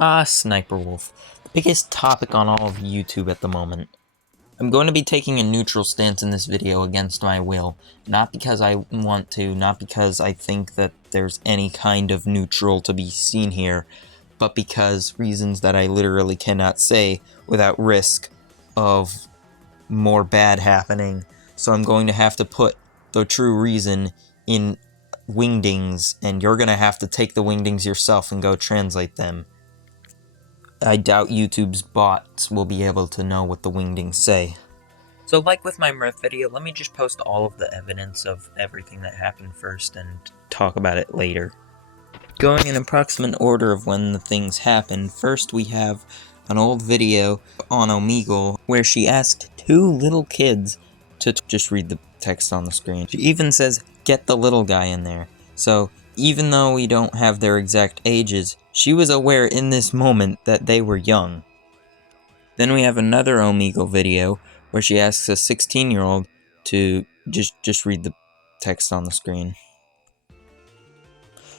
Sniperwolf, the biggest topic on all of YouTube at the moment. I'm going to be taking a neutral stance in this video against my will, not because I want to, not because I think that there's any kind of neutral to be seen here, but because reasons that I literally cannot say without risk of more bad happening. So I'm going to have to put the true reason in wingdings, and you're going to have to take the wingdings yourself and go translate them. I doubt YouTube's bots will be able to know what the wingdings say. So like with my Mirth video, let me just post all of the evidence of everything that happened first and talk about it later. Going in approximate order of when the things happened, first we have an old video on Omegle where she asked two little kids to just read the text on the screen. She even says, "Get the little guy in there." So even though we don't have their exact ages, she was aware in this moment that they were young. Then we have another Omegle video where she asks a 16-year-old to just read the text on the screen.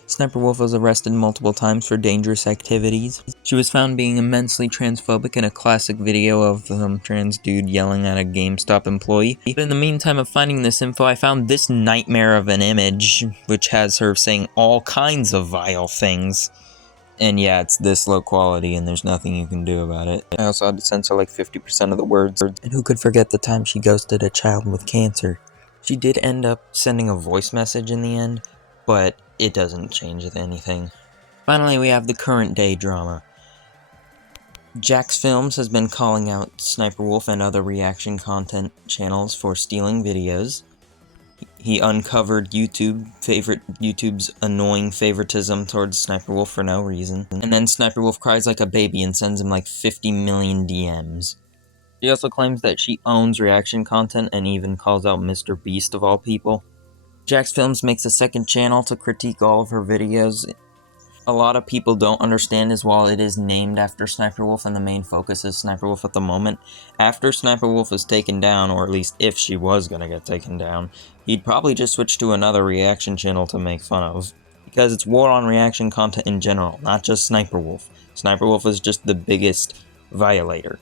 Sniperwolf was arrested multiple times for dangerous activities. She was found being immensely transphobic in a classic video of some trans dude yelling at a GameStop employee. But in the meantime of finding this info, I found this nightmare of an image, which has her saying all kinds of vile things. And yeah, it's this low quality and there's nothing you can do about it. I also had to censor like 50% of the words. And who could forget the time she ghosted a child with cancer? She did end up sending a voice message in the end, but it doesn't change anything. Finally, we have the current day drama. Jacksfilms has been calling out Sniperwolf and other reaction content channels for stealing videos. He uncovered YouTube's annoying favoritism towards Sniperwolf for no reason. And then Sniperwolf cries like a baby and sends him like 50 million DMs. She also claims that she owns reaction content and even calls out Mr. Beast of all people. jacksfilms makes a second channel to critique all of her videos. A lot of people don't understand is while it is named after Sniperwolf and the main focus is Sniperwolf at the moment, after Sniperwolf is taken down, or at least if she was gonna get taken down, he'd probably just switch to another reaction channel to make fun of. Because it's war on reaction content in general, not just Sniperwolf. Sniperwolf is just the biggest violator.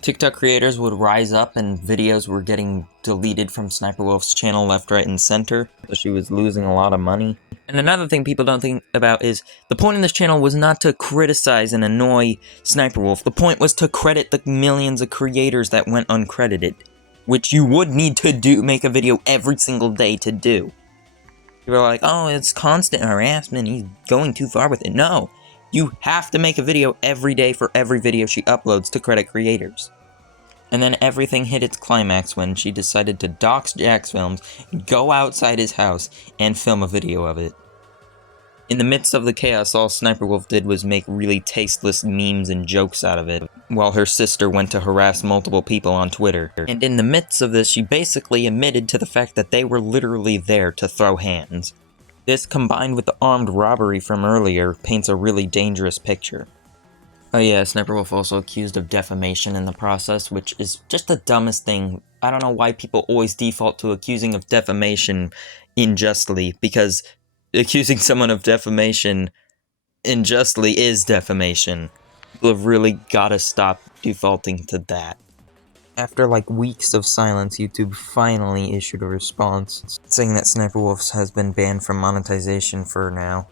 TikTok creators would rise up and videos were getting deleted from Sniperwolf's channel left, right, and center, so she was losing a lot of money. And another thing people don't think about is, the point of this channel was not to criticize and annoy Sniperwolf, the point was to credit the millions of creators that went uncredited, which you would need to make a video every single day to do. People are like, oh, it's constant harassment, he's going too far with it. No! You have to make a video every day for every video she uploads to credit creators. And then everything hit its climax when she decided to dox jacksfilms, go outside his house, and film a video of it. In the midst of the chaos, all Sniperwolf did was make really tasteless memes and jokes out of it, while her sister went to harass multiple people on Twitter. And in the midst of this, she basically admitted to the fact that they were literally there to throw hands. This, combined with the armed robbery from earlier, paints a really dangerous picture. Oh yeah, Sniperwolf also accused of defamation in the process, which is just the dumbest thing. I don't know why people always default to accusing of defamation unjustly, because accusing someone of defamation unjustly is defamation. People have really gotta stop defaulting to that. After like weeks of silence, YouTube finally issued a response, saying that Sniperwolf has been banned from monetization for now.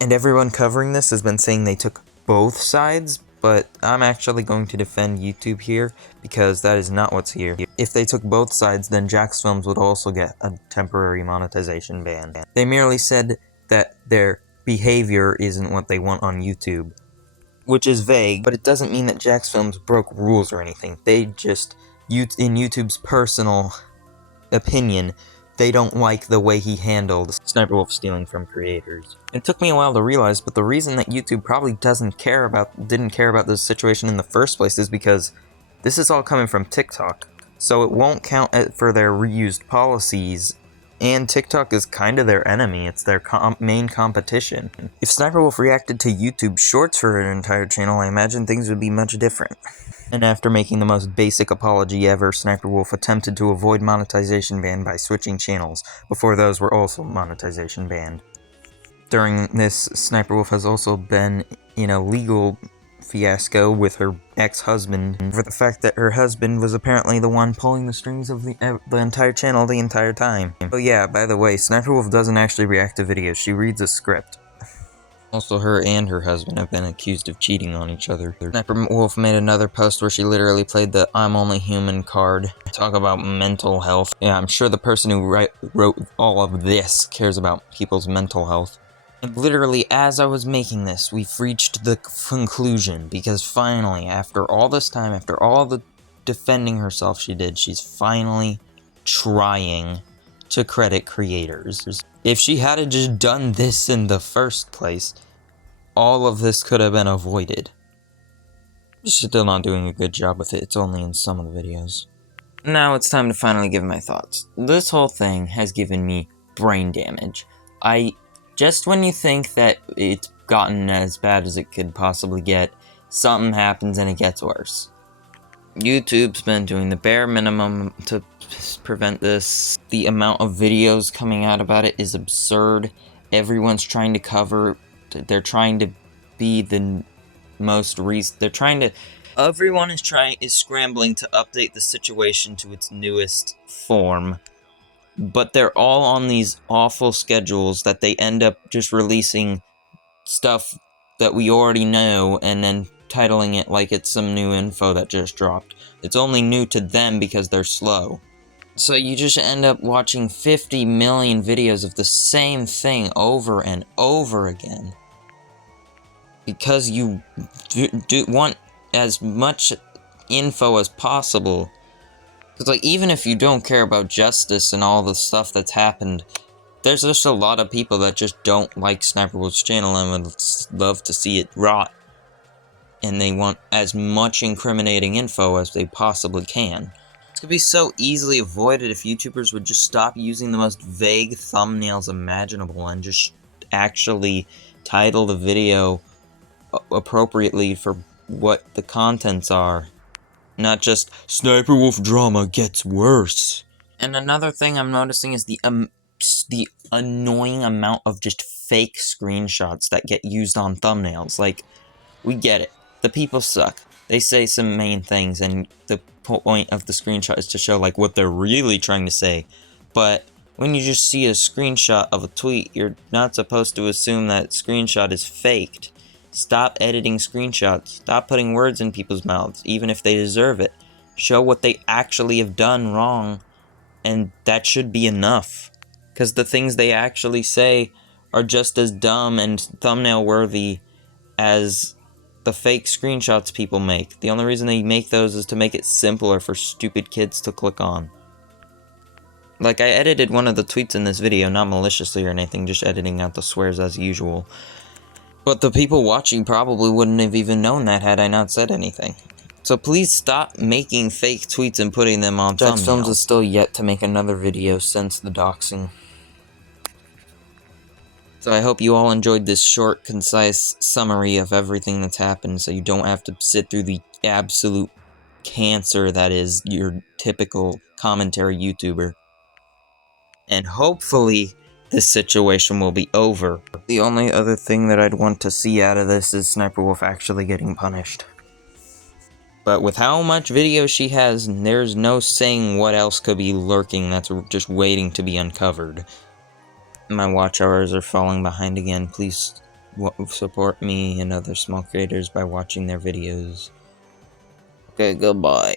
And everyone covering this has been saying they took both sides, but I'm actually going to defend YouTube here, because that is not what's here. If they took both sides, then jacksfilms would also get a temporary monetization ban. They merely said that their behavior isn't what they want on YouTube, which is vague, but it doesn't mean that jacksfilms broke rules or anything. They just, in YouTube's personal opinion, they don't like the way he handled Sniperwolf stealing from creators. It took me a while to realize, but the reason that YouTube probably didn't care about this situation in the first place is because this is all coming from TikTok. So it won't count for their reused policies, and TikTok is kind of their enemy. It's their main competition. If Sniperwolf reacted to YouTube Shorts for an entire channel, I imagine things would be much different. And after making the most basic apology ever, Sniperwolf attempted to avoid monetization ban by switching channels, before those were also monetization banned. During this, Sniperwolf has also been in a legal fiasco with her ex-husband for the fact that her husband was apparently the one pulling the strings of the entire channel the entire time. Oh yeah, by the way, Sniperwolf doesn't actually react to videos, she reads a script. Also, her and her husband have been accused of cheating on each other. Sniperwolf made another post where she literally played the "I'm only human" card. Talk about mental health. Yeah, I'm sure the person who wrote all of this cares about people's mental health. And literally, as I was making this, we've reached the conclusion, because finally, after all this time, after all the defending herself she did, she's finally trying to credit creators. If she had just done this in the first place, all of this could have been avoided. She's still not doing a good job with it, it's only in some of the videos. Now it's time to finally give my thoughts. This whole thing has given me brain damage. Just when you think that it's gotten as bad as it could possibly get, something happens and it gets worse. YouTube's been doing the bare minimum to prevent this. The amount of videos coming out about it is absurd. Everyone's trying to cover, they're trying to be the most everyone is scrambling to update the situation to its newest form. But they're all on these awful schedules that they end up just releasing stuff that we already know and then titling it like it's some new info that just dropped. It's only new to them because they're slow. So you just end up watching 50 million videos of the same thing over and over again. Because you want as much info as possible. Because, like, even if you don't care about justice and all the stuff that's happened, there's just a lot of people that just don't like Sniperwolf's channel and would love to see it rot. And they want as much incriminating info as they possibly can. This could be so easily avoided if YouTubers would just stop using the most vague thumbnails imaginable and just actually title the video appropriately for what the contents are. Not just, "Sniperwolf Drama gets worse." And another thing I'm noticing is the annoying amount of just fake screenshots that get used on thumbnails. Like, we get it. The people suck. They say some main things, and the point of the screenshot is to show, like, what they're really trying to say. But when you just see a screenshot of a tweet, you're not supposed to assume that screenshot is faked. Stop editing screenshots. Stop putting words in people's mouths, even if they deserve it. Show what they actually have done wrong, and that should be enough. Because the things they actually say are just as dumb and thumbnail-worthy as the fake screenshots people make. The only reason they make those is to make it simpler for stupid kids to click on. Like, I edited one of the tweets in this video, not maliciously or anything, just editing out the swears as usual. But the people watching probably wouldn't have even known that had I not said anything. So please stop making fake tweets and putting them on thumbnails. jacksfilms is still yet to make another video since the doxing. So I hope you all enjoyed this short, concise summary of everything that's happened, so you don't have to sit through the absolute cancer that is your typical commentary YouTuber. And hopefully this situation will be over. The only other thing that I'd want to see out of this is Sniperwolf actually getting punished. But with how much video she has, there's no saying what else could be lurking that's just waiting to be uncovered. My watch hours are falling behind again. Please support me and other small creators by watching their videos. Okay, goodbye.